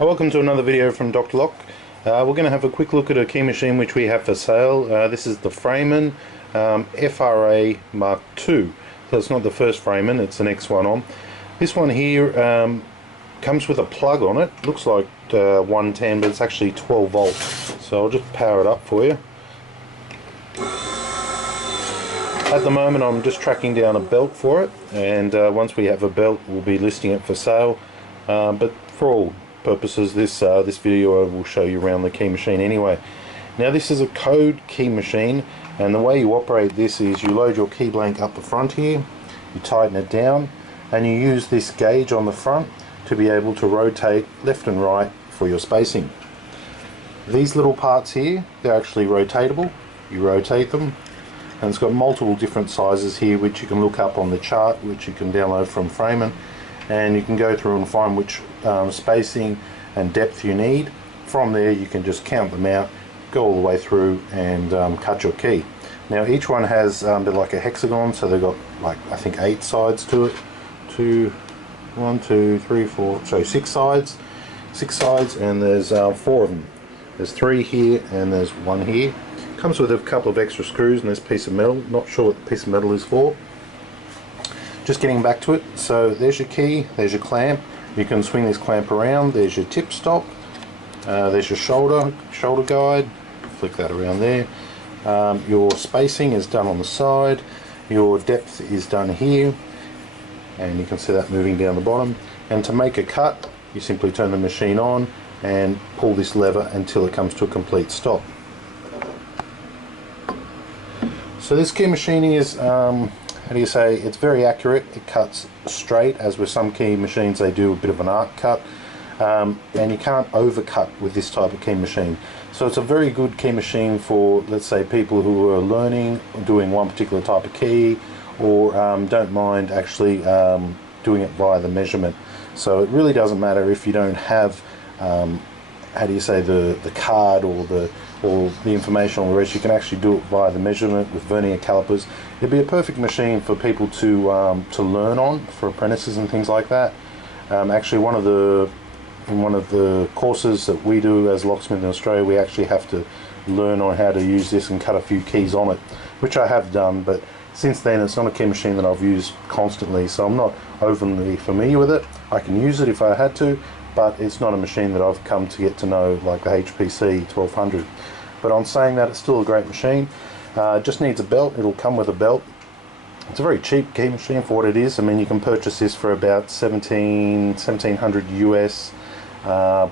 Welcome to another video from Dr. Lock. We're going to have a quick look at a key machine which we have for sale. This is the Framon FRA Mark II. So it's not the first Framon, it's the next one on. This one here comes with a plug on it. Looks like 110, but it's actually 12 volts. So I'll just power it up for you. At the moment I'm just tracking down a belt for it, and once we have a belt we'll be listing it for sale. But for all purposes, this video will show you around the key machine anyway. Now this is a code key machine, and the way you operate this is you load your key blank up the front here, you tighten it down, and you use this gauge on the front to be able to rotate left and right for your spacing. These little parts here, they're actually rotatable. You rotate them, and it's got multiple different sizes here which you can look up on the chart, which you can download from Framon, and you can go through and find which spacing and depth you need. From there you can just count them out, go all the way through and cut your key. Now each one has a bit like a hexagon, so they've got like I think 8 sides to it. 1, 2, 3, 4, so 6 sides, and there's 4 of them. There's 3 here and there's 1 here. Comes with a couple of extra screws and this piece of metal. Not sure what the piece of metal is for. Just getting back to it, so there's your key, there's your clamp. You can swing this clamp around. There's your tip stop, there's your shoulder guide, flick that around there. Your spacing is done on the side, your depth is done here, and you can see that moving down the bottom. And to make a cut, you simply turn the machine on and pull this lever until it comes to a complete stop. So this key machine is, how do you say, it's very accurate. It cuts straight, as with some key machines they do a bit of an arc cut, and you can't overcut with this type of key machine. So it's a very good key machine for, let's say, people who are learning, doing one particular type of key, or don't mind actually doing it via the measurement. So it really doesn't matter if you don't have, how do you say, the card or the information on the rest. You can actually do it via the measurement with vernier calipers. It'd be a perfect machine for people to learn on, for apprentices and things like that. Actually, in one of the courses that we do as locksmith in Australia, we actually have to learn on how to use this and cut a few keys on it, which I have done, but since then it's not a key machine that I've used constantly, so I'm not overly familiar with it. I can use it if I had to, but it's not a machine that I've come to get to know like the HPC 1200. But on saying that, it's still a great machine. Just needs a belt. It'll come with a belt. It's a very cheap key machine for what it is. I mean, you can purchase this for about $1,700 US,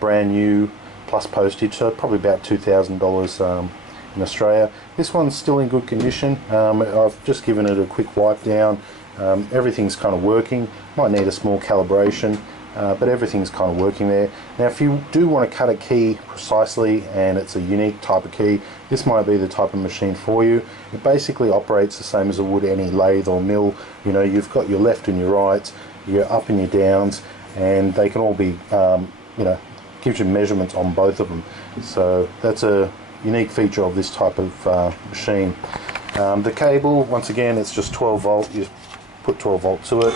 brand new, plus postage, so probably about $2,000 in Australia. This one's still in good condition. I've just given it a quick wipe down. Everything's kind of working. Might need a small calibration, but everything's kind of working there. Now if you do want to cut a key precisely and it's a unique type of key, this might be the type of machine for you. It basically operates the same as it would any lathe or mill. You know, you've got your left and your rights, your up and your downs, and they can all be, you know, gives you measurements on both of them. So that's a unique feature of this type of machine. The cable, once again, it's just 12 volt. You put 12 volt to it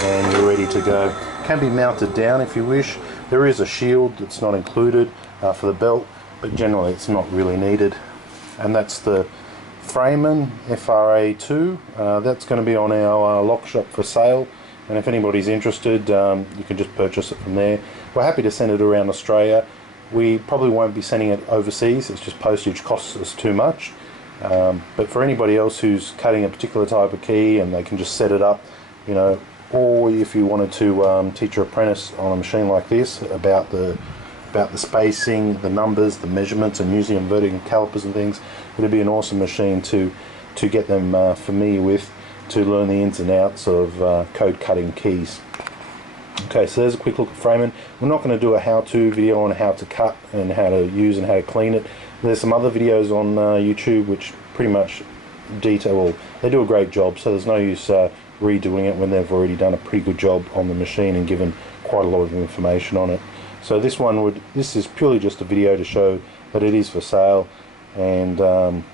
and you're ready to go. Can be mounted down if you wish. There is a shield that's not included for the belt, but generally it's not really needed. And that's the Framon FRA2. That's going to be on our lock shop for sale, and if anybody's interested, you can just purchase it from there. We're happy to send it around Australia. We probably won't be sending it overseas, it's just postage costs us too much. But for anybody else who's cutting a particular type of key and they can just set it up, you know, or if you wanted to teach your apprentice on a machine like this about the spacing, the numbers, the measurements, and using inverting calipers and things, it'd be an awesome machine to get them familiar with, to learn the ins and outs of code cutting keys. Okay, so there's a quick look at Framon. We're not going to do a how-to video on how to cut and how to use and how to clean it. There's some other videos on YouTube which pretty much detail, well, they do a great job, so there's no use redoing it when they've already done a pretty good job on the machine and given quite a lot of information on it. So this is purely just a video to show that it is for sale, and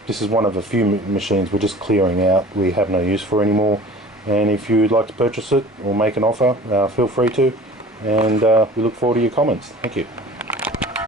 this is one of a few machines we're just clearing out, we have no use for anymore. And if you'd like to purchase it or make an offer, feel free to. and we look forward to your comments. Thank you.